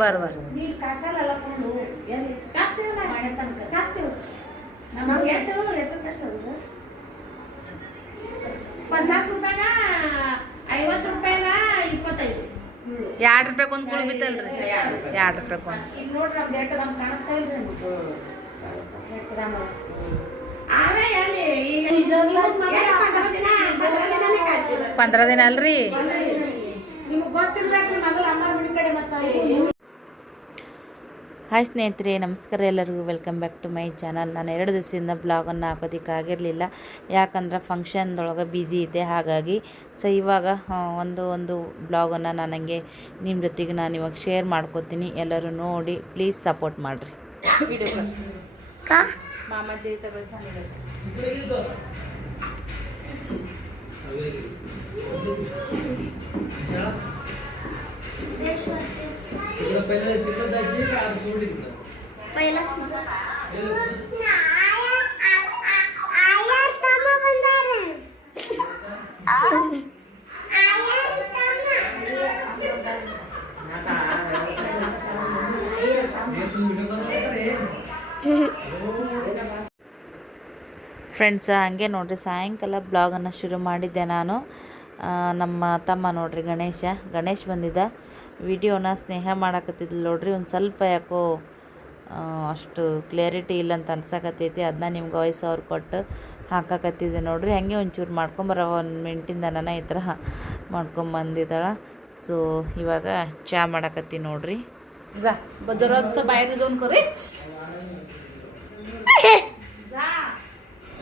ಬರ್ ಬರ್. ನೀಲ್ ಕಾಸಲ್ಲ ಕೊಂಡು ಎಲ್ಲಿ? ಕಾಸ್ತೀವಲ್ಲ ಪಾಣ್ಯ ತನಕ ಕಾಸ್ತೀವಿ. ನಮ್ಗೆ ನಮ್ಗೆ ಎಷ್ಟು ಎಷ್ಟು ಕಟ್ಟೋದು ಪನ್ನಾಸ್ ರೂಪಾಯಿಗ ಐವತ್ತು ರೂಪಾಯಿಗ ಇಪ್ಪತ್ತೈದು. ಎರಡು ರೂಪಾಯಿ ಒಂದು ಕುಳಿ ಬಿತ್ತಲ್ರಿ ಎರಡು ರೂಪಾಯಿ ಒಂದು ಈಗ ನೋಡ್ರಿ ನಮ್ದು ನಮ್ಗೆ ಕಾಣಿಸ್ತಾ ಎಲ್ಲಿ? ಈಗ ಪಂದ್ರ ದಿನ ಅಲ್ರಿ. ನಿಮ್ಗೆ ಗೊತ್ತಿರ್ಬೇಕ್ರಿ ಮೊದಲು ಅಮ್ಮ ಮನೆ ಕಡೆ ಮತ್ತೆ ಹಾಯ್ ಸ್ನೇಹಿತರೆ ನಮಸ್ಕಾರ ಎಲ್ಲರಿಗೂ. Welcome back to my channel ನಾನು ಎರಡು ದಿವಸದಿಂದ ಬ್ಲಾಗನ್ನು ಹಾಕೋದಕ್ಕಾಗಿರಲಿಲ್ಲ ಯಾಕಂದ್ರೆ ಫಂಕ್ಷನ್ದೊಳಗೆ ಬ್ಯುಸಿ ಇದ್ದೆ ಹಾಗಾಗಿ ಸೊ ಇವಾಗ ಒಂದು ಒಂದು ಬ್ಲಾಗನ್ನು ನಾನು ಹಂಗೆ ನಿಮ್ಮ ಜೊತೆಗೆ ನಾನು ಇವಾಗ ಶೇರ್ ಮಾಡ್ಕೋತೀನಿ. ಎಲ್ಲರೂ ನೋಡಿ ಪ್ಲೀಸ್ ಸಪೋರ್ಟ್ ಮಾಡಿರಿ. ಚೆನ್ನಾಗಿರುತ್ತೆ. तुला पहिल्या तिथं जायची का आज सोडली तिकडं हे तू व्हिडिओ करणार का रे ಫ್ರೆಂಡ್ಸ್ ಹಂಗೆ ನೋಡ್ರಿ ಸಾಯಂಕಾಲ ಬ್ಲಾಗನ್ನು ಶುರು ಮಾಡಿದ್ದೆ ನಾನು ಆ, ನಮ್ಮ ತಮ್ಮ ನೋಡ್ರಿ ಗಣೇಶ ಗಣೇಶ್ ಬಂದಿದ್ದ ವಿಡಿಯೋನ ಸ್ನೇಹ ಮಾಡಕತ್ತಿದ್ಲು ನೋಡ್ರಿ ಒಂದು ಸ್ವಲ್ಪ ಯಾಕೋ ಆ, ಅಷ್ಟು ಕ್ಲಿಯರಿಟಿ ಇಲ್ಲ ಅಂತ ಅನ್ಸಕತ್ತೈತಿ ಅದನ್ನ ನಿಮ್ಗೆ ವಾಯ್ಸ್ ಅವ್ರು ಕೊಟ್ಟು ಹಾಕಕತ್ತಿದ್ದೆ ನೋಡ್ರಿ ಹಂಗೆ ಒಂಚೂರು ಮಾಡ್ಕೊಂಬರ ಒಂದು ಮಿನಿಟಿಂದ ನನ್ನ ಈ ಥರ ಮಾಡ್ಕೊಂಬಂದಿದ್ದಾಳ ಸೊ ಇವಾಗ ಚಾ ಮಾಡಕತ್ತೀನಿ ನೋಡ್ರಿ जा दररोजचं बाहेर जाऊन करे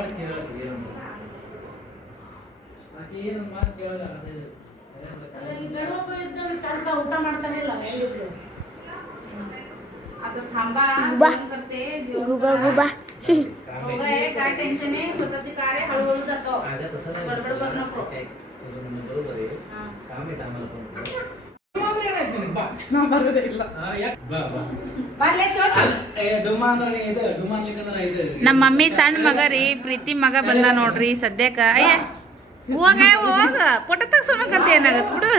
ಮಾಡಿ ಕೇಳಕ್ಕೆ ಏನು ಆಕೆ ಏನು ಮಾತು ಕೇಳಲ್ಲ ಅದು ಈ ಗಂಡೊಬ್ಬ ಇದ್ದವ್ನು ತನಕ ಊಟ ಮಾಡ್ತಾನೆ ಇಲ್ಲ ಹೇಳಿದ್ರು आता थांबा गुबा. फोन करते गुबा गुबा दोघं आहे काय टेन्शन आहे स्वतःची कार आहे हळूहळू जातो अगं तसं नाही. गडबड करू नको काय, तुझं म्हणणं बरोबर आहे हा. काम आहे आम्हाला ಬರ್ಲೆ ಚೋಟ. ನಮ್ಮ ಮಮ್ಮಿ ಸಣ್ಣ ಮಗ ರೀ ಪ್ರೀತಿ ಮಗ ಬಂದ ನೋಡ್ರಿ ಸದ್ಯಕ್ಕ. ಅಯ್ಯ ಹೋಗ ಹೋಗ. ಪೊಟ ತಗ್ಸೋಣಕಂತ ಏನಾಗತ್ ಬಿಡು.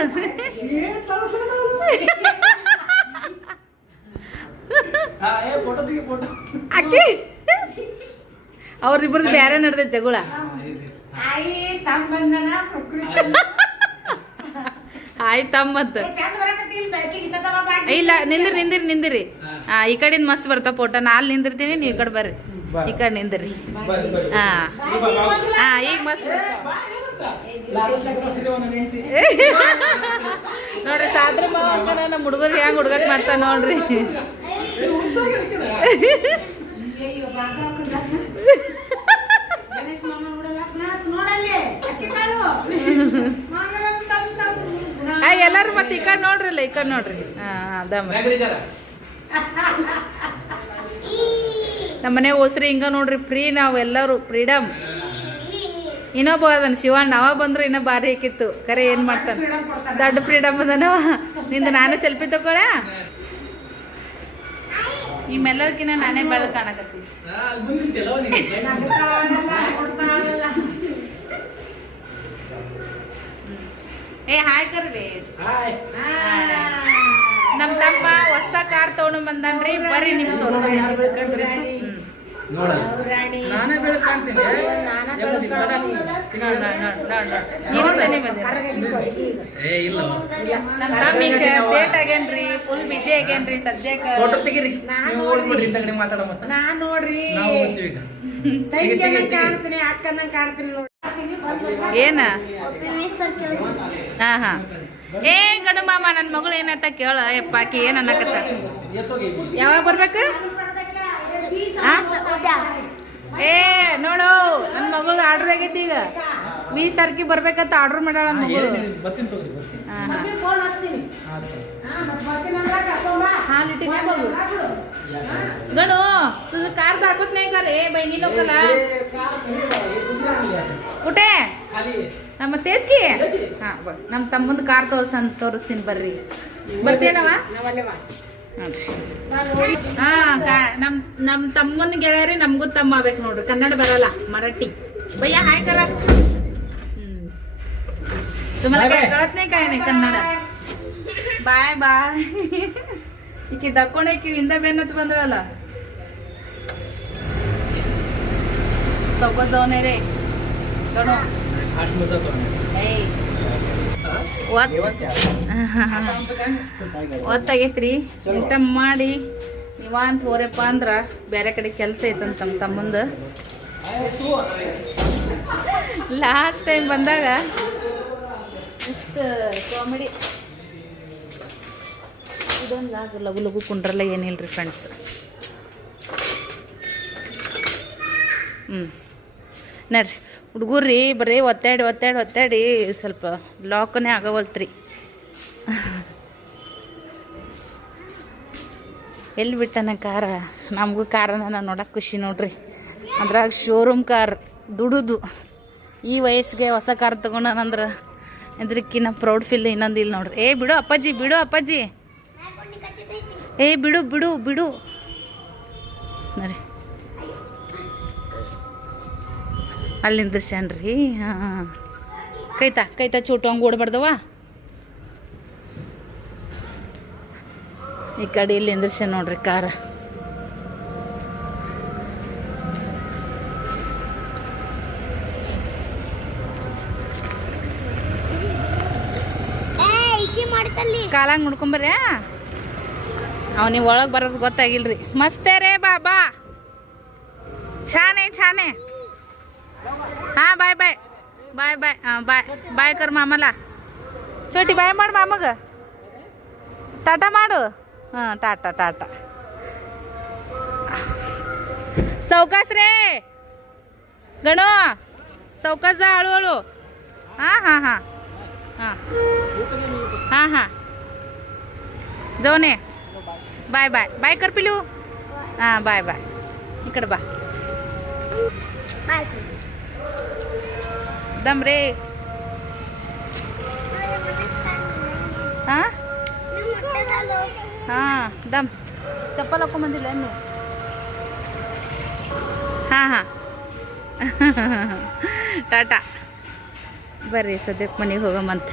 ಹಾ ಏ ಫೋಟೋ ತೆಗಿ ಫೋಟೋ. ಅಕ್ಕಿ. ಅವ್ರಿಬ್ರದ್ದು ಬ್ಯಾರೆ ನಡೆದೈತೆ ಜಗಳ. ಆಯಿ ತಮ್ಮ ಬಂದನ ಬರಕತ್ತಿ ಇಲ್ಲಿ ಬೆಳಕಿಗೆ ಇದ್ದದವ ಬಾ ಇಲ್ಲ ನಿಂದಿರಿ ನಿಂದಿರಿ ನಿಂದಿರಿ. ಆ ಈ ಕಡೆಯಿಂದ ಮಸ್ತ್ ಬರ್ತಾವ ಫೋಟೋ ನಾ ಅಲ್ಲಿ ನಿಂದಿರ್ತೀನಿ ನೀವು ಈ ಕಡೆ ಬರ್ರಿ. ಈ ಕಡೆ ನಿಂದಿರಿ ಹಾ. ಹಾ ಈಗ ಮಸ್ತ್. ನೋಡ್ರಿ ಸಾದ್ರ ನಮ್ಮ ಹುಡುಗರಿಗೆ ಹೆಂಗ್ ಹುಡುಗಾಟ ಮಾಡ್ತಾನ ನೋಡ್ರಿ. ಏ, ಆ ಎಲ್ಲಾರು ಮತ್ತೆ ಈ ಕಡೆ ನೋಡ್ರಲ್ಲ ಈ ಕಡೆ ನೋಡ್ರಿ. ಹಾ. ನಮ್ಮನೆ ಓಸ್ರಿ ಹಿಂಗ ನೋಡ್ರಿ ಫ್ರೀ ನಾವು ಎಲ್ಲರೂ ಫ್ರೀಡಮ್ ಇನ್ನೊಬ್ಬ ಅದನ್ ಶಿವಣ್ಣ ಅವ ಬಂದ್ರು ಇನ್ನೂ ಭಾರಿ ಹಾಕಿತ್ತು ಕರೆ ಏನ್ ಮಾಡ್ತಾನ? ದೊಡ್ಡ ಫ್ರೀಡಮ್ ಅದನವ ನಿಂದ ನಾನೇ ಸೆಲ್ಫಿ ತಗೊಳ ನಿಮ್ಮೆಲ್ಲರ್ಕಿನ್ನ ನಾನೇ ಬೆಳಕು ಕಾಣಕತ್ತೀನಿ ಹಾ, ಅಲ್ಲಿ ಬಂದ್ ನಿಂತಿಯಲ್ಲವ ನೀನು? ನಗ್ತಾಳಲ್ಲ, ಕೊಡ್ತಾಳಲ್ಲ. ಏ ಹಾಯ್ ಕರ್ವಿ. ಹಾಯ್. ನಮ್ ತಮ್ಮ ಹೊಸ ಕಾರ್ ತಗೊಂಡು ಬಂದನ್ರಿ ಬರ್ರಿ ನಿಮ್ ನಮ್ ತಮ್ಮ ಈಗ ಸೇಟ್ ಆಗೇನ್ರಿ ಫುಲ್ ಬಿಜಿ ಆಗ್ಯಾನ್ರಿ ಸದ್ಯಕ್ಕೆ. ನಾ ನೋಡ್ರಿ. ಏನ? ಹಾ ಹಾ ಏ ಗಡು ಮಾಮ ನನ್ನ ಮಗಳು ಏನಂತ ಕೇಳ ಯಪ್ಪ ಆಕಿ ಏನ್ ಅನ್ನಕತ್ತ ಎತ್ತೋಗಿ ಯಾವಾಗ ಬರ್ಬೇಕು ಆ, ಸ- ಏ ನೋಡು ನನ್ನ ಮಗಳು ಆರ್ಡರ್ ಆಗೈತಿ ಈಗ ಬೀಸ್ ತಾರೀಕಿಗೆ ಬರ್ಬೇಕಂತ ಆರ್ಡರ್ ಮಾಡ್ಯಾಳ ನನ್ನ ಮಗಳು ಬರ್ತೀನಿ ತಗೋರಿ ಬರ್ತೀನಿ ಹಾ ಹಾ ಫೋನ್ ಹಚ್ತೀನಿ ಆಯ್ತು ಹಾ ಮತ್ತೆ ಬರ್ತೀನಿ ಅಂದ್ರೆ ಕರ್ಕೊಂಡ್ ಬಾ ಹಾಲು ಇಟ್ಟಿಗೆ ಹೋಗು ಹಾಕ್ಬಿಡು. गणू तुझं कार दाखवत नाही का रे बहिणी लोकाला कुठे ನಮ್ಮ ತೇಜ್ಗಿ ಹಾ ನಮ್ಮ ತಮ್ಮಂದ ಕಾರ್ ತೋರ್ಸನ್ ತೋರಿಸ್ತೀನಿ ಬರ್ರಿ. ಬರ್ತೇನವ? ಹಾ ನಮ್ ನಮ್ ತಮ್ಮನ ಗೆಳೆಯರಿ ನಮಗೂ ತಮ್ಮ ಆಗ್ಬೇಕು ನೋಡ್ರಿ. ಕನ್ನಡ ಬರಲ್ಲ ಮರಾಠಿ. ಬಯ್ಯ ಹಾಯ್ ಕರ. ಹ್ಮ್. ನೈ ನೈ ಕನ್ನಡ. ಬಾಯ್ ಬಾಯ್. ಈಕೆ ದಕ್ಕೊಂಡಕ್ಕೆ ಹಿಂದ ಬೆನ್ನತ್ ಬಂದ್ರಲ್ಲ ತಗೋಸವನೇ ರೇ. ಕಣೋ ಒತ್ತಾಗೈತ್ರಿ ಊಟ ಮಾಡಿ. ನೀವಂತ ಹೋರಪ್ಪ ಅಂದ್ರ ಬೇರೆ ಕಡೆ ಕೆಲಸ ಐತಂತ ತಮ್ಮ ತಮ್ಮಂದು. ಲಾಸ್ಟ್ ಟೈಮ್ ಬಂದಾಗ ಕಾಮಿಡಿ ಇದೊಂದು ಲಘು ಲಘು ಕುಂಡ್ರಲ್ಲ ಏನಿಲ್ರಿ ಫ್ರೆಂಡ್ಸ್ ಹ್ಞೂ ನಡ್ರಿ. ಹುಡುಗರ್ರಿ, ಬರೀ ಒತ್ತಾಡಿ ಒತ್ತಾಡಿ ಒತ್ತಾಡಿ ಸ್ವಲ್ಪ ಲಾಕನೇ ಆಗವಲ್ತ್ರಿ. ಎಲ್ಲಿ ಬಿಟ್ಟನ ಕಾರ? ನಮಗೂ ಕಾರನ ನೋಡಕ್ಕೆ ಖುಷಿ ನೋಡ್ರಿ. ಅದ್ರಾಗ ಶೋರೂಮ್ ಕಾರ್ ದುಡುದು. ಈ ವಯಸ್ಸಿಗೆ ಹೊಸ ಕಾರ್ ತೊಗೊಂಡನಂದ್ರೆ ಇದ್ರಕ್ಕಿನ್ನ ಪ್ರೌಡ್ ಫೀಲ್ ಇನ್ನೊಂದು ಇಲ್ಲ ನೋಡ್ರಿ. ಏ, ಬಿಡು ಅಪ್ಪಾಜಿ ಬಿಡು ಅಪ್ಪಾಜಿ. ಏ, ಬಿಡು ಬಿಡು ಬಿಡು. ನರಿ ಅಲ್ಲಿ ನಿಂದ್ರಿಸ್ಯಾನ್ರಿ ಹಾಂ ಕೈತಾ ಕೈತಾ ಚೂಟು ಹಂಗೆ ಓಡ್ಬಾರ್ದವ ಈ ಕಡೆ ಇಲ್ಲಿ ನಿಂದ್ರಿಸ್ಯಾನ ನೋಡ್ರಿ ಕಾರ. ಕಾಲಾಗ ನೋಡ್ಕೊಂಬರ್ಯಾ? ಅವನಿಗೆ ಒಳಗೆ ಬರೋದು ಗೊತ್ತಾಗಿಲ್ರಿ. ಮಸ್ತೇ ರೇ ಬಾಬಾ. ಛಾನೆ ಛಾನೆ. हां bye bye. Bye bye. Bye. Bye कर मामाला. छोटी बाय माड मामा ग. टाटा माड. हां टाटा टाटा. चौकास रे. गणो चौकास जा हळूहळू. हां हां हां. हां. हां हां. जाऊ ने. Bye bye. बाय कर पिलू हां बाय बाय. इकडं बाय. ಸದ್ಯಕ್ಕೆ ಹಾಂ ಹೋಗಮಂತ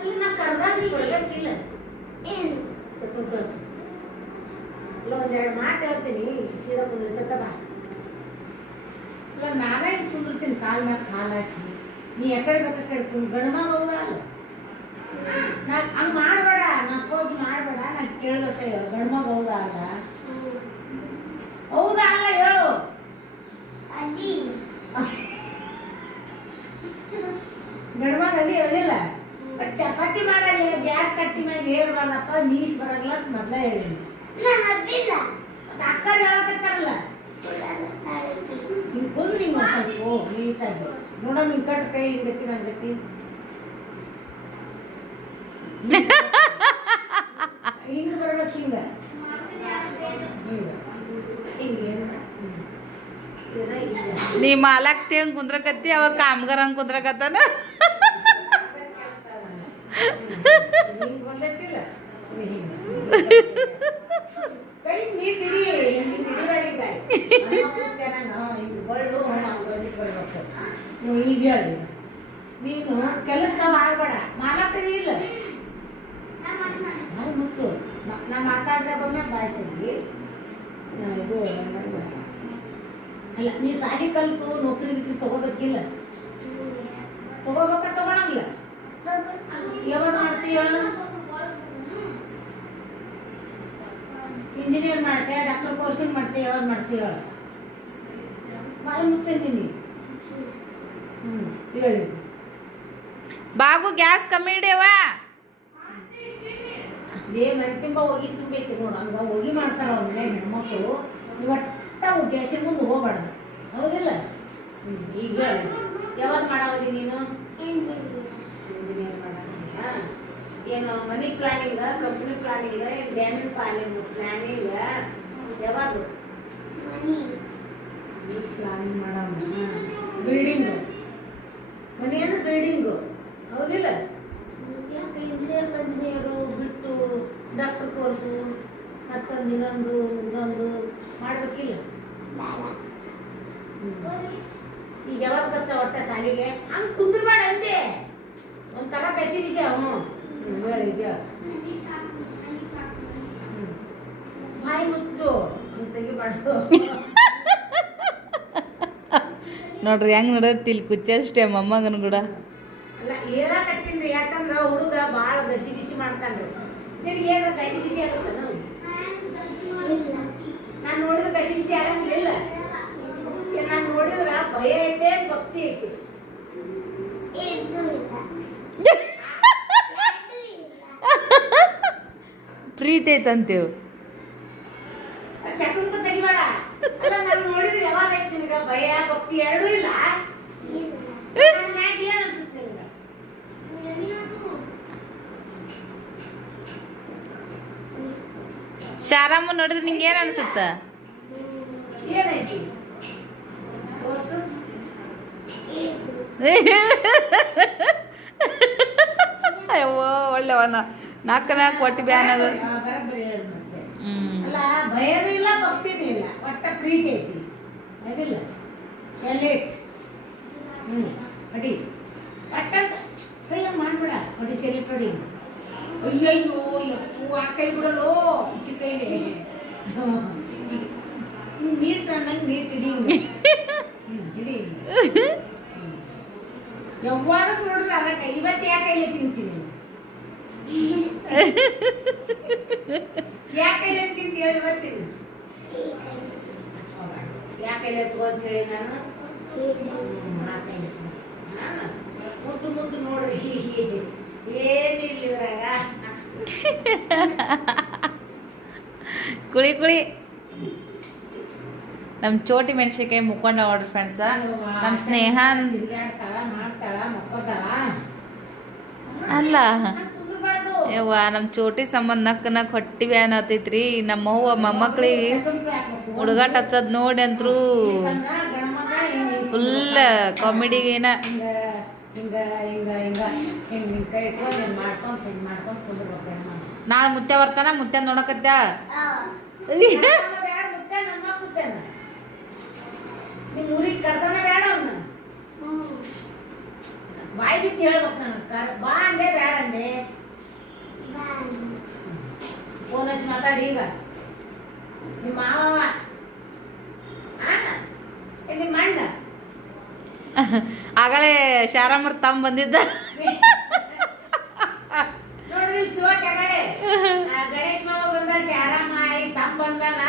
ಅಲ್ಲಿ ನಾ ಕರ್ದಾಗ ನೀ ಟಾಟಾ ಏನು? ಸದ್ಯಕ್ಕೆ ಮನೆಗೆ ಹೋಗಮ್ಮಂತ ಒಂದೆರಡು ಮಾತು ಹೇಳ್ತೀನಿ. ಸೀದಾ ಇಲ್ಲ ನಾನೇ ಕುಂದಿರ್ತೀನಿ ಕಾಲ್ ಮ್ಯಾಲ ಕಾಲ್ ಹಾಕಿ. ನೀ ಎಕಡೆ ಬೇಕಾ ಕಡೆ ಕುಂದ್ ಗಂಡ ಮಗ ಅಲ್ಲ? ನಾ ಹಂಗೆ ಮಾಡಬೇಡ ನಾ ಕೋಚ್ ಮಾಡಬೇಡ ನಾ ಕೇಳಿದಷ್ಟೇ ಹೇಳು ಗಂಡ ಮಗ ಹೌದಾ ಅಲ್ಲ? ಹೌದಾ ಅಲ್ಲ ಹೇಳು. ಅದಿ ಮಗ ಅಲ್ಲಿ ಹೇಳಿಲ್ಲ ಚಪಾತಿ ಮಾಡಲ್ಲ ಗ್ಯಾಸ್ ಕಟ್ಟಿ ಮ್ಯಾಗ ಹೇಳ್ಬಾರ್ದಪ್ಪ ನೀಸ್ ಬರಲ್ಲ ಅಂತ ಮೊದ್ಲೇ ಹೇಳಿದ್ನಿ ಅಕ್ಕ ಹೇಳಕತ್ತಾರಲ್ಲ ಹಿಂಗ್ ಕುಂದ್ರಿ ಹಿಂಗ್ ಒಂದ್ ಸ್ವಲ್ಪ ನೀಟಾಗಿ ನೋಡೋ ನಿನ್ ಕಟ್ ಕೈ ಹಿಂಗತಿ ನಂಗತಿ ಹಿಂಗ ಬರ್ಬೇಕು ಹಿಂಗ ಹಿಂಗ ಹಿಂಗೆ ಹ್ಮ್. ಇದನ್ನ ಇಲ್ಲ. ನೀ ಮಾಲಾಕ್ತಿ ಹಂಗೆ ಕುಂದ್ರಕತ್ತಿ ಅವಾಗ ಕಾಮಗಾರ ಹಂಗೆ ಕುಂದ್ರಕತ್ತಾನ ಹಿಂಗ್ ಬಂದೈತಿಲ್ಲ? ಇದು ಹಿಂಗ. ಕೈ ನೀಟ್ ಹಿಡಿ ಹಿಂಗ್ ಹಿಡಿಬೇಡ ಈಗ. ಅಮ್ಮ ಕೂತ್ಯಾನ, ಹಾ, ಹಿಂಗ್ ಬಳ್ಳು, ಹ್ಞೂ, ಹಂಗ್ ಬಂದಿಟ್ ಬರ್ಬೇಕು. ಹ್ಞೂ, ಈಗ ಹೇಳಿ. ನೀನು ಕೆಲಸದವ ಆಗ್ಬೇಡ. ಮಾಲಕರಿ ಇಲ್ಲ? ಬಾಯಿ ಮುಚ್ಚು? ನ- ನಾ ಮಾತಾಡಿದ ಬಂದ ಬಾಯ್ತೀನಿ ತೆಗಿ ಇದು ಅಲ್ಲ, ನೀ ಸಾರಿ ಕಲಿತು ನೌಕರಿ ರೀತಿ ತಗೋಬೇಕಿಲ್ಲ? ತಗೋಬೇಕ ತಗೊಳಂಗಿಲ್ಲ? ಯಾವಾಗ ಮಾಡ್ತೀಯ ಹೇಳು? ಇಂಜಿನಿಯರ್ ಮಾಡ್ತೀಯ ಡಾಕ್ಟರ್ ಕೋರ್ಸಿಂಗ್ ಮಾಡ್ತೀಯ, ಯಾವಾಗ ಮಾಡ್ತೀಯ ಹೇಳು? ಬಾಯಿ ಮುಚ್ಚಂದಿನಿ ಹ್ಞೂ ಹೇಳಿ. ಬಾಗು ಗ್ಯಾಸ್ ಕಮ್ಮಿ ಇಡೇವ ಏ ಮನೆ ತುಂಬ ಹೋಗಿ ತುಂಬೈತಿ ನೋಡು. ಹಂಗ ಹೋಗಿ ಮಾಡ್ತಾರ ಅವ್ರ ಮನೆ ಹೆಣ್ಮಕ್ಳು. ಇವಟ್ಟ ಗ್ಯಾಸಿನ ಮುಂದೆ ಹೋಗ್ಬಾರ್ದು ಹೌದಿಲ್ಲ? ಈಗ ಹೇಳು. ಯಾವಾಗ ಮಾಡಾವದಿ ನೀನು? ಇಂಜಿನಿಯರ್ ಮಾಡಾವದಿಯಾ ಏನು ಮನಿ ಪ್ಲಾನಿಂಗ್ ಕಂಪ್ನಿ ಪ್ಲಾನಿಂಗ್ ಏನು ಪ್ಲಾನಿಂಗ್ ಯಾವಾಗ ಪ್ಲಾನಿಂಗ್ ಮಾಡವ ಬಿಲ್ಡಿಂಗು ಮನೆ ಅಂದ್ರೆ ಬಿಲ್ಡಿಂಗು ಹೌದಿಲ್ಲ ಯಾಕೆ ಇಂಜಿನಿಯರ್ ಇಂಜಿನಿಯರು ಬಿಟ್ಟು ಡಾಕ್ಟರ್ ಕೋರ್ಸು ಮತ್ತೊಂದು ಇನ್ನೊಂದು ಇದೊಂದು ಮಾಡ್ಬೇಕಿಲ್ಲ ಈಗ ಯಾವಾಗ ಕಚ್ಚ ಸಾಲಿಗೆ ಹಂಗೆ ಕುಂದ್ರಬೇಡ ಅಂದೆ. ಒಂಥರ ಕಸಿ ವಿಷಯ ಅವನು. ಬಾಯಿ ಮುಚ್ಚು. ತೆಗಿಬಾರ್ದು ನೋಡ್ರಿ ಹೆಂಗ್ ನೋಡತ್ತಿ ಇಲ್ಲಿ ಕುಚ್ಚಷ್ಟೇ ಮೊಮ್ಮಗನ ಕೂಡ. ಅಲ್ಲ ಹೇಳಕತ್ತೀನಿ ಯಾಕಂದ್ರ ಹುಡುಗ ಭಾಳ ಗಸಿ ಬಿಸಿ ಮಾಡ್ತಾನೆ ನಿನಗೆ ಏನು ಗಸಿ ಬಿಸಿ ಆಗುತ್ತಾನ? ನಾನು ನೋಡಿದ್ರೆ ಗಸಿ ಬಿಸಿ ಆಗಂಗಿಲ್ಲ. ನಾನು ನೋಡಿದ್ರೆ ಭಯ ಐತೆ ಭಕ್ತಿ ಐತಿ ಪ್ರೀತಿ ಐತಂತೀವ್ ಚಕ್ರಕ್ಕ ತೆಗಿಬೇಡ ಅಲ್ಲ ನಾನು ನೋಡಿದ್ರೆ ಯಾವಾಗ ಐತಿ ನಿನಗ ಭಯ ಭಕ್ತಿ ಎರಡೂ ಇಲ್ಲ ನನ್ನ ಮ್ಯಾಗ ಏನ್ ಅನ್ಸುತ್ತೆ ನಿನಗ? ಶಾರಮ್ಮ ನೋಡಿದ್ರೆ ನಿಂಗೆ ಏನು ಅನ್ಸುತ್ತ? ಅಯ್ಯವ್ವ ಒಳ್ಳೆವನ. ನಾಲ್ಕು ನಾಲ್ಕು ಒಟ್ಟು ಬ್ಯಾನ್ ಅಲ್ಲ, ಭಯನೂ ಇಲ್ಲ ಭಕ್ತಿನೂ ಇಲ್ಲ. ಒಟ್ಟ ಪ್ರೀತಿ ಐತಿ. ಅದಿಲ್ಲ ಸೆಲೆಕ್ಟ್ ಹ್ಞೂ ಅಡಿ. ಒಟ್ಟ ಕೈಯ ಮಾಡ್ಬೇಡ. ಅಡಿ ಸೆಲೆಕ್ಟ್ ಅಡಿ ಅಯ್ಯಯ್ಯೋ, ಯಪ್ಪು, ಆ ಕೈ ಬಿಡಲು ಇಚ್ಚಿ ಕೈಲಿ. ನೀಟ್ ನಂಗೆ ನೀಟ್ ಹಿಡಿ ಹಿಡಿ ಯಾವಾಗ ಅದಕ್ಕೆ ಇವತ್ತು ಯಾಕೆ ಕೈಲಿ ಯಾಕೆ ಕೈಲಿ ಹಚ್ಕಿಂತ ಹೇಳಿ ಬರ್ತೀನಿ. ಹಚ್ಕೋಬೇಡ ಯಾಕೆ ಕೈಲಿ ಅಂತ ಹೇಳಿ ನಾನು? ಮುದ್ದು ಮುದ್ದು ನೋಡ್ರಿ ಏನಿಲ್ಲ ಇದ್ರಾಗ ಕುಳಿ ಕುಳಿ. ನಮ್ಮ ಚೋಟಿ ಮೆಣಸಿನ್ಕಾಯಿ ಮುಕ್ಕೊಂಡ ನೋಡ್ರಿ ಫ್ರೆಂಡ್ಸ ನಮ್ಮ ಸ್ನೇಹ ಅಲ್ಲ. ಯವ್ವ ನಮ್ಮ ಚೋಟಿ ಸಂಬಂಧ ನಕ್ಕ ನಕ್ ಹೊಟ್ಟಿ ಅನ್ನತೈತ್ರಿ ಆತೈತ್ರಿ. ನಮ್ಮ ಅವ್ವ ಮೊಮ್ಮಕ್ಳಿಗೆ ಹುಡುಗಾಟ ಹಚ್ಚದ್ ನೋಡಿ ಅಂತ್ರು ಫುಲ್ ಕಾಮಿಡಿಗೇನ. ನಾಳೆ ಮುತ್ತೆ ಬರ್ತಾನ ಮುತ್ತೆ ನೋಡಕತ್ಯ ಬಾಯಿ ಬಿಚ್ಚಿ ಹೇಳ್ಬೇಕು ನನಗೆ ಕರ್ ಬಾ ಅಂದೆ ಬೇಡ ಅಂದೆ ಫೋನ್ ಹಚ್ಚಿ ಮಾತಾಡಿ ಈಗ. ನಿಮ್ಮ ಮಾವ ನಿಮ್ಮ ಅಣ್ಣ? ಆಗಲೇ ಶಾರಾಮರ್ ತಮ್ಮ ಬಂದಿದ್ದ. ನೋಡ್ರಿ ಚೋಟ್ ಗಣೇಶ್ ಮಾವ ಬಂದ ಆಯಿ ತಮ್ಮ ಬಂದನ.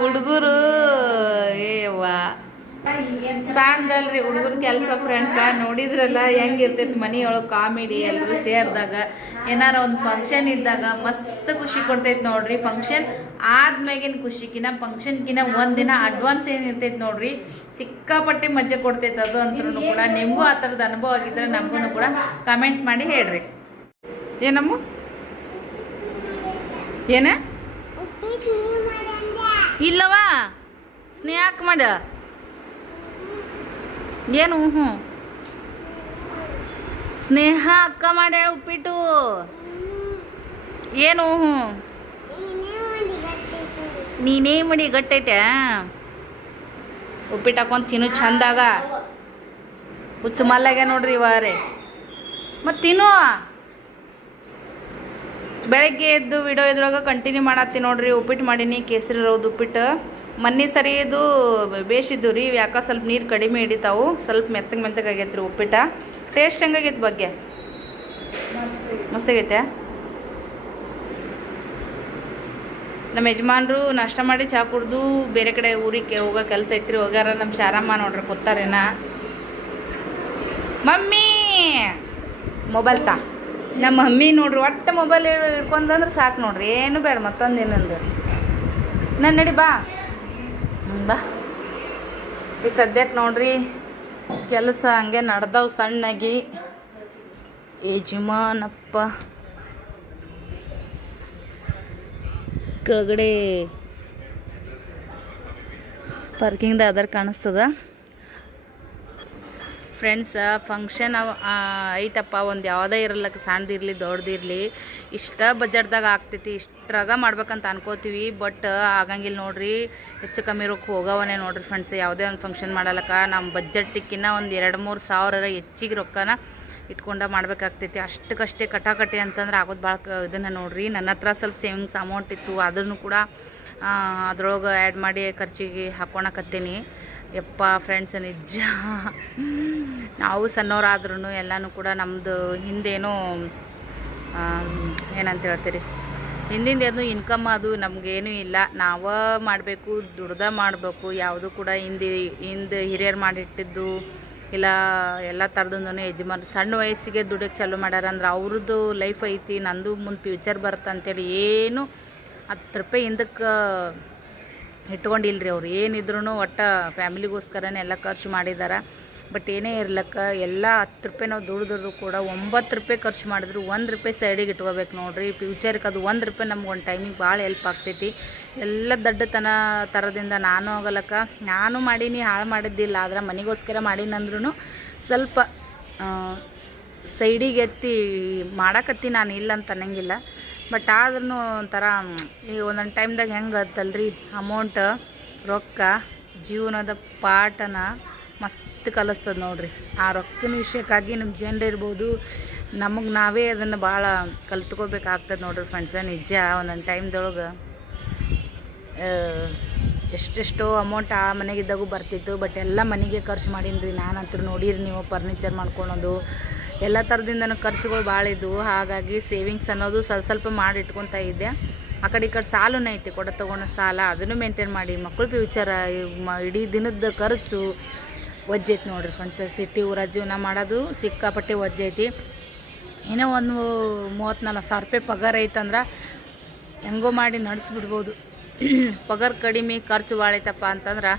ಹುಡುಗರು ಏವ್ವ. ಸಣ್ಣದಲ್ರಿ ಹುಡುಗರ ಕೆಲಸ ಫ್ರೆಂಡ್ಸ ನೋಡಿದ್ರಲ್ಲ ಹೆಂಗಿರ್ತೈತಿ ಮನಿಯೊಳಗೆ ಕಾಮಿಡಿ ಎಲ್ಲರೂ ಸೇರಿದಾಗ. ಏನಾರ ಒಂದು ಫಂಕ್ಷನ್ ಇದ್ದಾಗ ಮಸ್ತ್ ಖುಷಿ ಕೊಡ್ತೈತಿ ನೋಡ್ರಿ. ಫಂಕ್ಷನ್ ಆದ್ಮ್ಯಾಗಿನ ಖುಷಿಕಿನ ಫಂಕ್ಷನ್ಕಿನ ಒಂದಿನ ಅಡ್ವಾನ್ಸ್ ಏನು ಇರ್ತೈತಿ ನೋಡ್ರಿ. ಸಿಕ್ಕಾಪಟ್ಟೆ ಮಜ್ಜೆ ಕೊಡ್ತೈತೆ ಅದು ಅಂತ್ರೂ ಕೂಡ. ನಿಮಗೂ ಆ ಥರದ ಅನುಭವ ಆಗಿದ್ರೆ ನಮಗೂ ಕೂಡ ಕಮೆಂಟ್ ಮಾಡಿ ಹೇಳ್ರಿ. ಏನಮ್ಮ ಏನ? ಇಲ್ಲವಾ? ಸ್ನೇಹಕ್ ಮಾಡ. ಏನು? ಹ್ಞೂ. ಸ್ನೇಹ ಅಕ್ಕ ಮಾಡ್ಯಾಳ ಉಪ್ಪಿಟ್ಟು. ಏನು? ಹ್ಞೂ. ನೀನೇ ಮಡಿ ಗಟ್ಟೈತೆ ಉಪ್ಪಿಟ್ಟು ಹಾಕೊಂಡು ತಿನ್ನು ಚಂದಾಗ. ಹುಚ್ಚು ಮಲ್ಲಾಗ ನೋಡ್ರಿ ವಾರೆ. ಮತ್ತು ತಿನ್ನು. ಬೆಳಗ್ಗೆ ಎದ್ದು ವಿಡಿಯೋ ಇದ್ರಾಗ ಕಂಟಿನ್ಯೂ ಮಾಡತ್ತಿ ನೋಡ್ರಿ. ಉಪ್ಪಿಟ್ಟು ಮಾಡೀನಿ, ಕೇಸರಿ ರೌದು ಉಪ್ಪಿಟ್ಟು. ಮನ್ನಿ ಸರಿ ಇದು ಬೇಸಿದ್ದು ರೀ ಯಾಕೆ ಸ್ವಲ್ಪ ನೀರು ಕಡಿಮೆ ಹಿಡಿತಾವು ಸ್ವಲ್ಪ ಮೆತ್ತಗೆ ಮೆತ್ತಗೆ ಆಗೈತೆ ರೀ ಉಪ್ಪಿಟ್ಟ ಟೇಸ್ಟ್ ಹೆಂಗಾಗೈತೆ ಬಗ್ಗೆ? ಮಸ್ತಾಗೈತೆ ನಮ್ಮ ಯಜಮಾನ್ರು ನಾಷ್ಟ ಮಾಡಿ ಚಹಾ ಕುಡ್ದು ಬೇರೆ ಕಡೆ ಊರಿಗೆ ಹೋಗೋ ಕೆಲಸ ಐತ್ರಿ ಹೋಗ್ಯಾರ ನಮ್ಮ ಶಾರಮ್ಮ ನೋಡ್ರಿ ಕೂತಾರೇನ. ಮಮ್ಮಿ! ಮೊಬೈಲ್ ತಾ? ನಮ್ಮ ಮಮ್ಮಿ ನೋಡ್ರಿ ಒಟ್ಟು ಮೊಬೈಲ್ ಹಿಡ್ಕೊಂಡ್ರೆ ಸಾಕು ನೋಡ್ರಿ ಏನು ಬೇಡ ಮತ್ತೊಂದು ಏನಂದ್ರೆ ನನ್ನ ನಡಿ ಬಾ. ಬಾ. ಈ ಸದ್ಯಕ್ಕೆ ನೋಡ್ರಿ ಕೆಲಸ ಹಂಗೆ ನಡ್ದವು ಸಣ್ಣಾಗಿ. ಯಜಮಾನಪ್ಪ ಕೆಳಗಡೆ ಪಾರ್ಕಿಂಗ್ದ ಅದರ ಕಾಣಿಸ್ತದ. ಫ್ರೆಂಡ್ಸ ಫಂಕ್ಷನ್ ಐತಪ್ಪ, ಒಂದು ಯಾವುದೇ ಇರಲಕ್ಕ ಸಣ್ಣದಿರಲಿ ದೊಡ್ಡದಿರಲಿ ಇಷ್ಟ ಬಜೆಟ್ದಾಗ ಆಗ್ತೈತಿ ಇಷ್ಟ್ರಾಗ ಮಾಡ್ಬೇಕಂತ ಅನ್ಕೋತೀವಿ ಬಟ್ ಆಗಂಗಿಲ್ಲ ನೋಡ್ರಿ, ಹೆಚ್ಚು ಕಮ್ಮಿ ರೊಕ್ಕ ಹೋಗವನೇ ನೋಡ್ರಿ ಫ್ರೆಂಡ್ಸ್ ಯಾವುದೇ ಒಂದು ಫಂಕ್ಷನ್ ಮಾಡಲಕ್ಕ. ನಮ್ಮ ಬಜೆಟ್ಟಿಕ್ಕಿನ್ನ ಒಂದು ಎರಡು ಮೂರು ಸಾವಿರ ಹೆಚ್ಚಿಗೆ ರೊಕ್ಕನ ಇಟ್ಕೊಂಡ ಮಾಡ್ಬೇಕಾಗ್ತೈತಿ. ಅಷ್ಟಕ್ಕಷ್ಟೇ ಕಟಾಕಟಿ ಅಂತಂದ್ರೆ ಆಗೋದು ಭಾಳ ಇದನ್ನು ನೋಡ್ರಿ. ನನ್ನ ಹತ್ರ ಸ್ವಲ್ಪ ಸೇವಿಂಗ್ಸ್ ಅಮೌಂಟ್ ಇತ್ತು, ಅದನ್ನು ಕೂಡ ಅದ್ರೊಳಗೆ ಆ್ಯಡ್ ಮಾಡಿ ಖರ್ಚಿಗೆ ಹಾಕ್ಕೊಳಕತ್ತೀನಿ ಯಪ್ಪ ಫ್ರೆಂಡ್ಸ್ ನಿಜ. ನಾವು ಸಣ್ಣವರಾದ್ರೂ ಎಲ್ಲನೂ ಕೂಡ ನಮ್ಮದು ಹಿಂದೇನೋ ಏನಂತ ಹೇಳ್ತೀರಿ? ಹಿಂದಿಂದ ಏನು ಇನ್ಕಮ್ ಅದು ನಮಗೇನೂ ಇಲ್ಲ. ನಾವೇ ಮಾಡಬೇಕು, ದುಡ್ದ ಮಾಡಬೇಕು, ಯಾವುದು ಕೂಡ ಹಿಂದಿ, ಹಿಂದೆ ಹಿರಿಯರು ಮಾಡಿಟ್ಟಿದ್ದು ಇಲ್ಲ, ಎಲ್ಲ ಥರದೂ ಯಜಮಾನ್, ಸಣ್ಣ ವಯಸ್ಸಿಗೆ ದುಡಿಯೋಕೆ ಚಾಲೂ ಮಾಡ್ಯಾರ ಅಂದ್ರೆ ಅವ್ರದ್ದು ಲೈಫ್ ಐತಿ, ನಂದು ಮುಂದೆ ಫ್ಯೂಚರ್ ಬರುತ್ತೆ ಅಂತೇಳಿ ಏನು ಹತ್ತು ರೂಪಾಯಿ ಹಿಂದಕ್ಕೆ ಇಟ್ಕೊಂಡಿಲ್ರಿ ಅವ್ರು. ಏನಿದ್ರು ಒಟ್ಟು ಫ್ಯಾಮಿಲಿಗೋಸ್ಕರನೇ ಎಲ್ಲ ಖರ್ಚು ಮಾಡಿದ್ದಾರೆ ಬಟ್ ಏನೇ ಇರ್ಲಕ್ಕ, ಎಲ್ಲ ಹತ್ತು ರೂಪಾಯಿ ನಾವು ದುಡಿದ್ರು ಕೂಡ ಒಂಬತ್ತು ರೂಪಾಯಿ ಖರ್ಚು ಮಾಡಿದ್ರು ಒಂದು ರೂಪಾಯಿ ಸೈಡಿಗೆ ಇಟ್ಕೋಬೇಕು ನೋಡಿರಿ. ಫ್ಯೂಚರ್ಗೆ ಅದು ಒಂದು ರೂಪಾಯಿ ನಮ್ಗೆ ಒಂದು ಟೈಮಿಗೆ ಭಾಳ ಹೆಲ್ಪ್ ಆಗ್ತೈತಿ. ಎಲ್ಲ ದಡ್ಡತನ ಥರದಿಂದ ನಾನು ಹೋಗಲಕ್ಕ ನಾನು ಮಾಡೀನಿ, ಹಾಳು ಮಾಡಿದ್ದಿಲ್ಲ, ಆದ್ರೆ ಮನೆಗೋಸ್ಕರ ಮಾಡೀನಂದ್ರೂ ಸ್ವಲ್ಪ ಸೈಡಿಗೆ ಎತ್ತಿ ಮಾಡಕತ್ತಿ ನಾನು ಇಲ್ಲ ಅಂತ ಅನ್ನಂಗಿಲ್ಲ. ಬಟ್ ಆದ್ರೂ ಒಂಥರ ಈ ಒಂದೊಂದು ಟೈಮ್ದಾಗ ಹೆಂಗೆ ಅಂತಲ್ರಿ ಅಮೌಂಟ್ ರೊಕ್ಕ, ಜೀವನದ ಪಾಠನ ಮಸ್ತ್ ಕಲಿಸ್ತದೆ ನೋಡ್ರಿ. ಆ ರೊಕ್ಕನ ವಿಷಯಕ್ಕಾಗಿ ನಮ್ಮ ಜನರು ಇರ್ಬೋದು, ನಮಗೆ ನಾವೇ ಅದನ್ನು ಭಾಳ ಕಲ್ತ್ಕೋಬೇಕಾಗ್ತದೆ ನೋಡ್ರಿ ಫ್ರೆಂಡ್ಸ ನಿಜ ಒಂದೊಂದು ಟೈಮ್ದೊಳಗೆ ಎಷ್ಟೆಷ್ಟೋ ಅಮೌಂಟ್ ಆ ಮನೆಗಿದ್ದಾಗೂ ಬರ್ತಿತ್ತು ಬಟ್ ಎಲ್ಲ ಮನೆಗೆ ಖರ್ಚು ಮಾಡೀನಿ ರೀ ನಾನಂತೂ ನೋಡಿರಿ ನೀವು ಫರ್ನಿಚರ್ ಮಾಡ್ಕೊಳೋದು ಎಲ್ಲ ಥರದಿಂದ ಖರ್ಚುಗಳು ಭಾಳ ಇದ್ದವು ಹಾಗಾಗಿ ಸೇವಿಂಗ್ಸ್ ಅನ್ನೋದು ಸ್ವಲ್ಪ ಸ್ವಲ್ಪ ಮಾಡಿ ಇಟ್ಕೊತಾ ಇದ್ದೆ. ಆ ಕಡೆ ಈ ಕಡೆ ಸಾಲೂ ಐತಿ, ಕೊಡ ತೊಗೊಂಡ ಸಾಲ. ಅದನ್ನು ಮೇಂಟೈನ್ ಮಾಡಿ. ಮಕ್ಕಳ ಫ್ಯೂಚರ ಇಡೀ ದಿನದ ಖರ್ಚು ಒಜ್ಜೈತಿ ನೋಡ್ರಿ ಫ್ರೆಂಡ್ಸ್ ಸಿಟಿ ಊರ ಜೀವನ ಮಾಡೋದು ಸಿಕ್ಕಾಪಟ್ಟೆ ಐತಿ ಏನೋ ಒಂದು ಮೂವತ್ತು ನಲ್ವತ್ತು ಸಾವಿರ ರೂಪಾಯಿ ಪಗಾರ ಐತಂದ್ರೆ ಹೆಂಗೋ ಮಾಡಿ ನಡೆಸ್ಬಿಡ್ಬೋದು. ಪಗಾರ ಕಡಿಮೆ, ಖರ್ಚು ಭಾಳ ಐತಪ್ಪ ಅಂತಂದ್ರೆ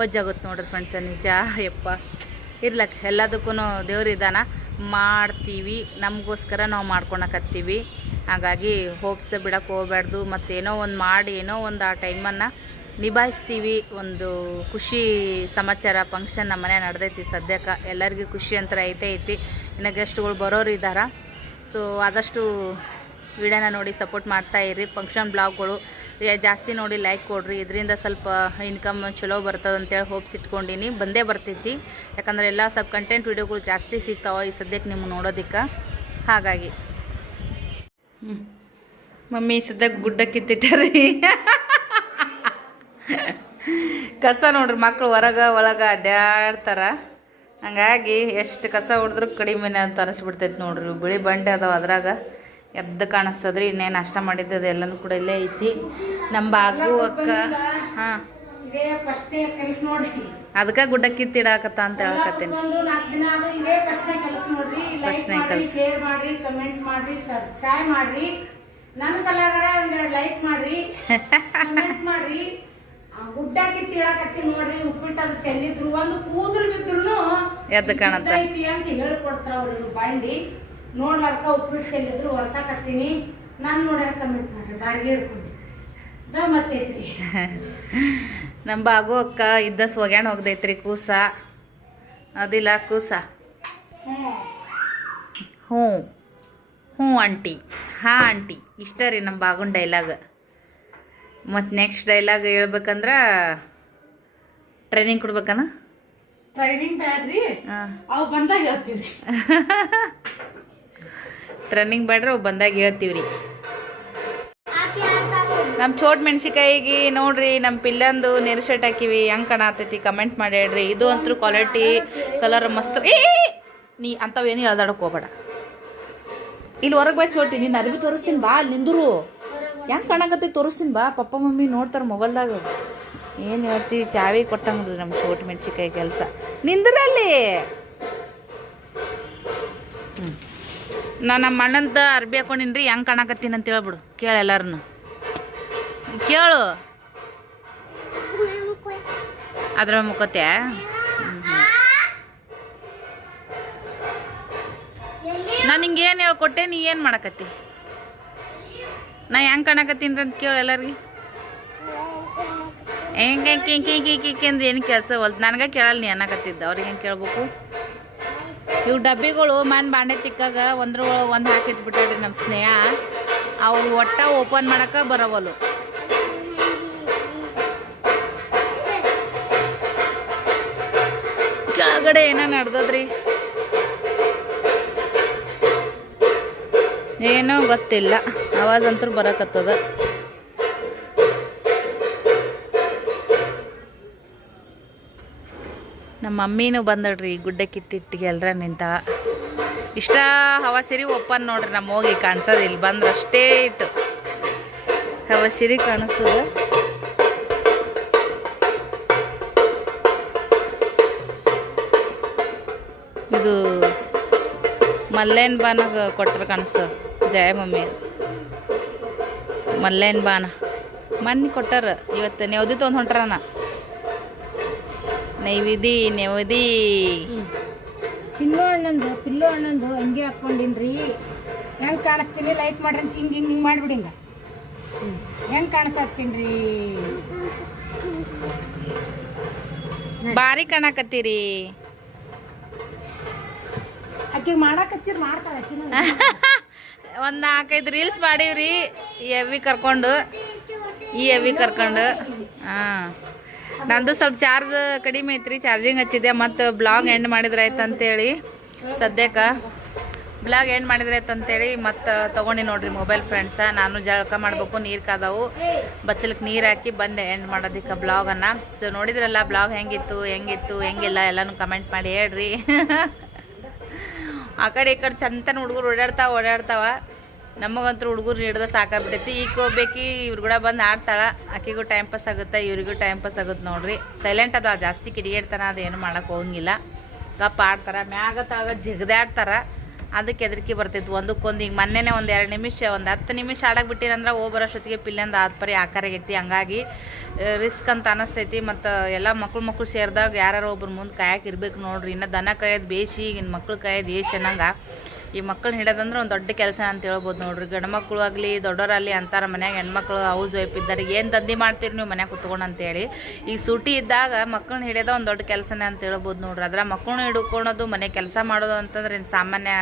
ಒಜ್ಜಾಗುತ್ತೆ ನೋಡ್ರಿ ಫ್ರೆಂಡ್ಸ ನಿಜ ಯಪ್ಪ ಇರ್ಲಕ್ಕ ಎಲ್ಲದಕ್ಕೂ ದೇವ್ರು ಇದ್ದಾನ ಮಾಡ್ತೀವಿ. ನಮಗೋಸ್ಕರ ನಾವು ಮಾಡ್ಕೊಳಕತ್ತೀವಿ ಹಾಗಾಗಿ ಹೋಪ್ಸ್ ಬಿಡೋಕ್ಕೆ ಹೋಗ್ಬಾರ್ದು ಮತ್ತು ಏನೋ ಒಂದು ಮಾಡಿ, ಏನೋ ಒಂದು ಆ ಟೈಮನ್ನು ನಿಭಾಯಿಸ್ತೀವಿ. ಒಂದು ಖುಷಿ ಸಮಾಚಾರ ಫಂಕ್ಷನ್ ನಮ್ಮ ಮನೆ ನಡೆದೈತಿ ಸದ್ಯಕ್ಕೆ. ಎಲ್ಲರಿಗೂ ಖುಷಿ ಅಂತ ಐತೆ ಐತಿ ಇನ್ನು ಗೆಸ್ಟ್ಗಳು ಬರೋರು ಇದ್ದಾರೆ ಸೊ ಆದಷ್ಟು ವಿಡಿಯೋನ ನೋಡಿ ಸಪೋರ್ಟ್ ಮಾಡ್ತಾ ಇರಿ. ಫಂಕ್ಷನ್ ಬ್ಲಾಗ್ಗಳು ಜಾಸ್ತಿ ನೋಡಿ ಲೈಕ್ ಕೊಡ್ರಿ. ಇದರಿಂದ ಸ್ವಲ್ಪ ಇನ್ಕಮ್ ಚಲೋ ಬರ್ತದೆ ಅಂತೇಳಿ ಹೋಪ್ಸ್ ಇಟ್ಕೊಂಡಿನಿ. ಬಂದೇ ಬರ್ತೈತಿ. ಯಾಕಂದ್ರೆ ಎಲ್ಲ ಸ್ವಲ್ಪ ಕಂಟೆಂಟ್ ವಿಡಿಯೋಗಳು ಜಾಸ್ತಿ ಸಿಗ್ತಾವ ಈ ಸದ್ಯಕ್ಕೆ ನಿಮ್ಗೆ ನೋಡೋದಕ್ಕೆ. ಹಾಗಾಗಿ. ಹ್ಞೂ ಮಮ್ಮಿ ಸದ್ಯಕ್ಕೆ ಗುಡ್ಡ ಕಿತ್ತಿಟ್ಟಾರಿ. ಕಸ ನೋಡ್ರಿ ಮಕ್ಕಳು ಹೊರಗೆ ಒಳಗೆ ಅಡ್ಡಾಡ್ತಾರ ಹಂಗಾಗಿ ಎಷ್ಟು ಕಸ ಹೊಡೆದ್ರು ಕಡಿಮೆನೇ ಅಂತ ಅನಿಸ್ಬಿಡ್ತೈತೆ ನೋಡ್ರಿ. ಬಿಳಿ ಬಂಡೆ ಅದಾವ ಅದ್ರಾಗ. ಎದ್ದು ಕಾಣಿಸ್ತದ್ರಿ ಇನ್ನೇನು ನಾಷ್ಟ ಮಾಡಿದ್ದದು ಎಲ್ಲನೂ ಕೂಡ ಇಲ್ಲೇ ಐತಿ. ನಮ್ಮ ಬಾಗು ಅಕ್ಕ ಹಾಂ ಅದಕ್ಕೆ ಗುಡ್ಡ ಕಿತ್ತಿಡಾಕತ್ತ ಅಂತ ಹೇಳಕತ್ತೀನಿ. ಫಸ್ಟ್ನೇ ಕೆಲಸ ಶೇರ್ ಮಾಡ್ರಿ ಕಮೆಂಟ್ ಮಾಡ್ರಿ ಸಬ್ಸ್ಕ್ರೈಬ್ ಮಾಡ್ರಿ ನನ್ನ ಸಲಗಾರ ಒಂದೆರಡು ಲೈಕ್ ಮಾಡ್ರಿ. ಕಮೆಂಟ್ ಮಾಡ್ರಿ. ಗುಡ್ಡ ಕಿತ್ತಿ ಹೇಳಕತ್ತಿ ನೋಡ್ರಿ. ಉಪ್ಪಿಟ್ಟು ಅದು ಚೆಲ್ಲಿದ್ರು ಒಂದು ಕೂದಲು ಬಿದ್ರು ಎದ್ದು ಕಾಣತ್ತ. ಅಂತ ಹೇಳ್ಕೊಡ್ತಾರ ಅವ್ರು ಬಂಡಿ. ನೋಡ್ಲಾರ್ಕ ಉಪ್ಪಿಟ್ಟು ಚೆಲ್ಲಿದ್ರು ಒರ್ಸಾಕತ್ತೀನಿ ನಾನು ನೋಡ್ಯಾರ ಕಮೆಂಟ್ ಮಾಡ್ರಿ ಬಾರಿ ಹೇಳ್ಕೊಂಡು ದ ಮತ್ತೈತ್ರಿ. ನಮ್ಮ ಬಾಗು ಅಕ್ಕ ಇದ್ದ ಸೊಗ್ಯಾಣ ಹೋಗ್ದೈತ್ರಿ ಕೂಸ. ಅದಿಲ್ಲ ಕೂಸ. ಹ್ಞೂ. ಹ್ಞೂ. ಆಂಟಿ ಹಾ ಆಂಟಿ ಇಷ್ಟ ರೀ ನಮ್ಮ ಬಾಗುನ ಡೈಲಾಗ್ ಮತ್ತು ನೆಕ್ಸ್ಟ್ ಡೈಲಾಗ್ ಹೇಳ್ಬೇಕಂದ್ರೆ ಟ್ರೈನಿಂಗ್ ಕೊಡ್ಬೇಕನ? ಟ್ರೈನಿಂಗ್ ಬ್ಯಾಡ್ರಿ. ಅವು ಬಂದಾಗ ಹೇಳ್ತೀವಿ ಟ್ರೈನಿಂಗ್ ಬೇಡ್ರಿ ಅವು ಬಂದಾಗ ಹೇಳ್ತೀವಿ ರೀ ನಮ್ಮ ಚೋಟ್ ಮೆಣಸಿಕಾಯಿಗೆ ನೋಡ್ರಿ ನಮ್ಮ ಪಿಲ್ಲಂದು ನೆರೆ ಶರ್ಟ್ ಹಾಕಿವಿ, ಹೆಂಗೆ ಕಾಣತೈತಿ ಕಮೆಂಟ್ ಮಾಡಿ ಹೇಳ್ರಿ ಇದು ಅಂತೂ ಕ್ವಾಲಿಟಿ ಕಲರ್ ಮಸ್ತ್. ಏ! ನೀ ಅಂಥವೇನು ಹೇಳ್ದಾಡಕ್ಕೆ ಹೋಗ್ಬೇಡ. ಇಲ್ಲಿ ಹೊರಗೆ ಬಾ ಚೋಟಿ, ನೀನು ಅರ್ಬಿ ತೋರಿಸ್ತೀನಿ ಬಾ ಅಲ್ಲಿ ನಿಂದರು. ಹೆಂಗೆ ಕಾಣಕತ್ತಿ ತೋರಿಸ್ತೀನಿ ಬಾ, ಪಪ್ಪ, ಮಮ್ಮಿ ನೋಡ್ತಾರೆ ಮೊಬೈಲ್ದಾಗ. ಏನು ಹೇಳ್ತಿ, ಚಾವಿ ಕೊಟ್ಟಂಗ್ರಿ ನಮ್ಮ ಚೋಟ್ ಮೆಣಸಿಕಾಯಿ ಕೆಲಸ. ನಿಂದ್ರಲ್ಲಿ. ನಾನು ನಮ್ಮ ಅಣ್ಣಂತ ಅರ್ಬಿ ಹಾಕೊಂಡಿನ್ರಿ ಹೆಂಗೆ ಕಾಣಕತ್ತೀನಿ ಅಂತ ಹೇಳ್ಬಿಡು ಕೇಳು ಎಲ್ಲಾರನ್ನು ಕೇಳು ಅದ್ರ ಮುಖತೆ ನಾನು ಹಿಂಗೆ ಏನು ಹೇಳ್ಕೊಟ್ಟೆ ನೀ ಏನು ಮಾಡಕತ್ತಿ ನಾ ಹೆಂಗೆ ಕಾಣಕತ್ತೀನಿ ಅಂತ ಕೇಳು ಎಲ್ಲರಿಗೆ ಹೆಂಗೆ ಕಿಂಕಿ ಹಿಂಗೆ ಹಿಂಗೆ ಅಂದ್ರೆ ಏನು ಕೆಲಸ ಹೊಲ್ತು ನನಗೆ ಕೇಳಲ್ಲ ನೀ ಅನ್ನಕತ್ತಿದ್ದ ಅವ್ರಿಗೆ ಹೆಂಗೆ ಕೇಳ್ಬೇಕು ಇವು ಡಬ್ಬಿಗಳು ಮನ್ ಬಾಂಡೆ ತಿಕ್ಕಾಗ ಒಂದ್ರ ಒಂದು ಹಾಕಿಟ್ಬಿಟ್ಟಾಡ್ರಿ ನಮ್ಮ ಸ್ನೇಹ. ಅವು ಒಟ್ಟ ಓಪನ್ ಮಾಡಕ್ಕೆ ಬರವಲ್ಲು. ಕೆಳಗಡೆ ಏನೋ ನಡ್ದದ್ರಿ? ಏನೋ ಗೊತ್ತಿಲ್ಲ. ಆವಾಜ್ ಅಂತೂ ಬರಕತ್ತದ. ನಮ್ಮ ಮಮ್ಮಿನೂ ಗುಡ್ಡ ಕಿತ್ತಿಟ್ಟಿಗೆ ಎಲ್ಲರ ನಿಂತ. ಇಷ್ಟ ಹವಾ ಸಿರಿ ಓಪನ್ ನೋಡ್ರಿ ನಮ್ಮ ಹೋಗಿ ಕಾಣಿಸೋದು ಇಲ್ಲಿ ಬಂದ್ರೆ ಅಷ್ಟೇ ಇಟ್ಟು. ಹವಾ ಸಿರಿ ಕಾಣಿಸ್ತದ ಇದು ಮಲ್ಲೇನ್ ಬಾನಾಗ ಕೊಟ್ಟರು ಕಾಣಿಸ್ತದ ಜಯ ಮಮ್ಮಿ. ಮಲ್ಲೇನ್ ಬಾನ. ಮನ್ನಿ ಕೊಟ್ಟಾರ ಇವತ್ತು ನೆವದಿ ತೊಗೊಂಡು ಹೊಂಟ್ರನ? ನೈವಿಧಿ ನೆವದಿ. ಚಿನ್ನೋ ಅಣ್ಣಂದು ಪಿಲ್ಲೋ ಅಣ್ಣಂದು ಹಂಗೆ ಹಾಕ್ಕೊಂಡಿನ್ರಿ. ಹೆಂಗೆ ಕಾಣಿಸ್ತೀನಿ? ಲೈಕ್ ಮಾಡ್ರಿ ಅಂತ ಹಿಂಗೆ ಹಿಂಗೆ ಹಿಂಗೆ ಮಾಡಿಬಿಡಿ ಹಿಂಗೆ ಹೆಂಗೆ ಕಾಣಿಸ್ತೀನಿ ಭಾರಿ ಕಾಣಕತ್ತೀರಿ. ಆಕಿಗೆ ಮಾಡಾಕಚ್ಚಿರ್ ಮಾಡ್ತಾಳೆ ಆಕಿನ. ಒಂದು ನಾಲ್ಕೈದು ರೀಲ್ಸ್ ಮಾಡೀವ್ರಿ ಎವಿ ಕರ್ಕೊಂಡು. ಈ ಎವಿ ಕರ್ಕೊಂಡು. ಹಾಂ. ನಂದು ಸ್ವಲ್ಪ ಚಾರ್ಜ್ ಕಡಿಮೆ ಐತ್ರಿ, ಚಾರ್ಜಿಂಗ್ ಹಚ್ಚಿದೆ ಮತ್ತು ಬ್ಲಾಗ್ ಎಂಡ್ ಮಾಡಿದ್ರೆ ಆಯ್ತು ಅಂತೇಳಿ ಸದ್ಯಕ್ಕೆ ಬ್ಲಾಗ್ ಎಂಡ್ ಮಾಡಿದ್ರೆ ಆಯ್ತು ಅಂತೇಳಿ ಮತ್ತು ತೊಗೊಂಡು ನೋಡ್ರಿ ಮೊಬೈಲ್ ಫ್ರೆಂಡ್ಸ ನಾನು ಜಳಕ ಮಾಡಬೇಕು, ನೀರು ಕಾದವು. ಬಚ್ಚಲಕ್ಕೆ ನೀರು ಹಾಕಿ ಬಂದೆ ಎಂಡ್ ಮಾಡೋದಕ್ಕೆ ಬ್ಲಾಗನ್ನು ಸೊ ನೋಡಿದ್ರಲ್ಲ, ಬ್ಲಾಗ್ ಹೆಂಗಿತ್ತು ಹೆಂಗಿತ್ತು, ಹೆಂಗಿಲ್ಲ, ಎಲ್ಲನೂ ಕಮೆಂಟ್ ಮಾಡಿ ಹೇಳ್ರಿ. ಆ ಕಡೆ ಈ ಕಡೆ ಚಂತನ ಹುಡುಗರು ಓಡಾಡ್ತಾವ ಓಡಾಡ್ತಾವ. ನಮಗಂತೂ ಹುಡುಗರು ಹಿಡ್ದ ಸಾಕಾಗ್ಬಿಟ್ಟೈತಿ ಈಗ ಹೋಗ್ಬೇಕಿ ಇವ್ರು ಕೂಡ ಬಂದು ಆಡ್ತಾಳ. ಆಕೆಗೂ ಟೈಮ್ ಪಾಸ್ ಆಗುತ್ತೆ, ಇವ್ರಿಗೂ ಟೈಮ್ ಪಾಸ್ ಆಗುತ್ತೆ ನೋಡ್ರಿ. ಸೈಲೆಂಟ್ ಅದ, ಜಾಸ್ತಿ ಕಿಡಿಗೇಡ್ತಾನ, ಅದೇನು ಮಾಡಕ್ಕೆ ಹೋಗಂಗಿಲ್ಲ. ಗಪ್ಪ ಆಡ್ತಾರೆ, ಮ್ಯಾಗ ತಾಗ ಜಿಗದಾಡ್ತಾರ. ಅದಕ್ಕೆ ಹೆದರಿಕೆ ಬರ್ತೈತಿ. ಒಂದಕ್ಕೊಂದು ಈಗ ಮೊನ್ನೆನೇ ಒಂದು ಎರಡು ನಿಮಿಷ, ಒಂದು ಹತ್ತು ನಿಮಿಷ ಆಡಕ್ಕೆ ಬಿಟ್ಟಿನಂದ್ರೆ ಓ ಬರೋಷ್ಟೊತ್ತಿಗೆ ಪಿಲ್ಲಂದು ಆದ ಪರಿ ಆಕಾರಾಗೈತಿ ಹಂಗಾಗಿ ರಿಸ್ಕ್ ಅಂತ ಅನಿಸ್ತೈತಿ. ಮತ್ತು ಎಲ್ಲ ಮಕ್ಳು ಮಕ್ಳು ಸೇರಿದಾಗ ಯಾರು ಒಬ್ರು ಮುಂದೆ ಕಾಯಕ್ಕೆ ಇರ್ಬೇಕು ನೋಡ್ರಿ. ಇನ್ನು ದನ ಕಾಯೋದು ಬೇಸಿ ಈಗಿನ ಮಕ್ಳು ಕಾಯೋದು ಏಷ್ ಅನ್ನಂಗೆ. ಈ ಮಕ್ಕಳನ್ನ ಹಿಡೋದಂದ್ರೆ ಒಂದು ದೊಡ್ಡ ಕೆಲಸ ಅಂತ ಹೇಳ್ಬೋದು ನೋಡ್ರಿ. ಗಂಡು ಮಕ್ಕಳು ಆಗಲಿ ದೊಡ್ಡವರಾಗಲಿ ಅಂತಾರ ಮನ್ಯಾಗ ಹೆಣ್ಮಕ್ಳು, ಹೌಸ್ ವೈಫ್ ಇದ್ದಾರೆ. ಏನು ದಂಧೆ ಮಾಡ್ತೀರಿ ನೀವು ಮನ್ಯಾಗ ಕುತ್ಕೊಂಡು ಅಂತೇಳಿ ಈ ಸೂಟಿ ಇದ್ದಾಗ ಮಕ್ಕಳನ್ನ ಹಿಡಿಯೋದ ಒಂದು ದೊಡ್ಡ ಕೆಲಸನೇ ಅಂತ ಹೇಳ್ಬೋದು ನೋಡ್ರಿ. ಅದ್ರ ಮಕ್ಕಳನ್ನ ಹಿಡ್ಕೊಳೋದು, ಮನೆ ಕೆಲಸ ಮಾಡೋದು ಅಂತಂದ್ರೆ ಇನ್ನು ಸಾಮಾನ್ಯ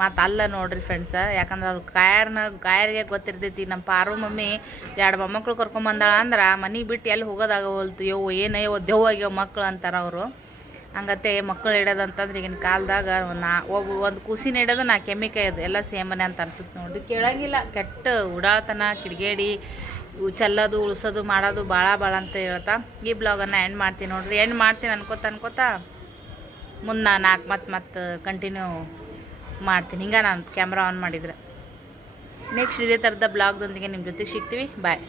ಮಾತು ಅಲ್ಲ ನೋಡ್ರಿ ಫ್ರೆಂಡ್ಸ ಯಾಕಂದ್ರೆ ಅವ್ರು ಕಾಯರ್ನ ಗಾಯರಿಗೆ ಗೊತ್ತಿರ್ತೈತಿ, ನಮ್ಮ ಪಾರು ಮಮ್ಮಿ ಎರಡು ಮೊಮ್ಮಕ್ಳು ಕರ್ಕೊಂಬಂದಾಳ ಅಂದ್ರೆ ಮನೆ ಬಿಟ್ಟು ಎಲ್ಲಿ ಹೋಗೋದಾಗ ಹೋಲ್ತು ಯೋ ಏನೋ ಯೋ ಆಗ್ಯಾವ ಮಕ್ಳು ಅಂತಾರೆ ಅವರು. ಹಂಗತ್ತೆ ಮಕ್ಕಳು ಇಡೋದಂತಂದ್ರೆ ಈಗಿನ ಕಾಲದಾಗ ನಾ ಒಬ್ಬ ಒಂದು ಕೂಸಿನ ಇಡೋದು ನಾ ಕೆಮ್ಮಿಕಾಯಿ ಅದು ಎಲ್ಲ ಸೇಮನೆ ಅಂತ ಅನ್ಸುತ್ತೆ ನೋಡಿ ಕೇಳಂಗಿಲ್ಲ, ಕೆಟ್ಟ ಉಡಾಳ್ತನ, ಕಿಡಿಗೇಡಿ ಚಲ್ಲೋದು ಚೆಲ್ಲೋದು, ಉಳ್ಸೋದು, ಮಾಡೋದು ಭಾಳ ಭಾಳ ಅಂತ ಹೇಳ್ತಾ ಈ ಬ್ಲಾಗನ್ನು ಎಂಡ್ ಮಾಡ್ತೀನಿ ನೋಡ್ರಿ. ಎಂಡ್ ಮಾಡ್ತೀನಿ ಅನ್ಕೋತ ಅನ್ಕೋತಾ ಮುಂದೆ ನಾಲ್ಕು ಮತ್ತೆ ಮತ್ತೆ ಕಂಟಿನ್ಯೂ ಮಾಡ್ತೀನಿ. ಹಿಂಗೆ ನಾನು ಕ್ಯಾಮ್ರಾ ಆನ್ ಮಾಡಿದ್ರೆ. ನೆಕ್ಸ್ಟ್ ಇದೇ ಥರದ ಬ್ಲಾಗ್ದೊಂದಿಗೆ ನಿಮ್ಮ ಜೊತೆಗೆ ಸಿಗ್ತೀವಿ. ಬಾಯ್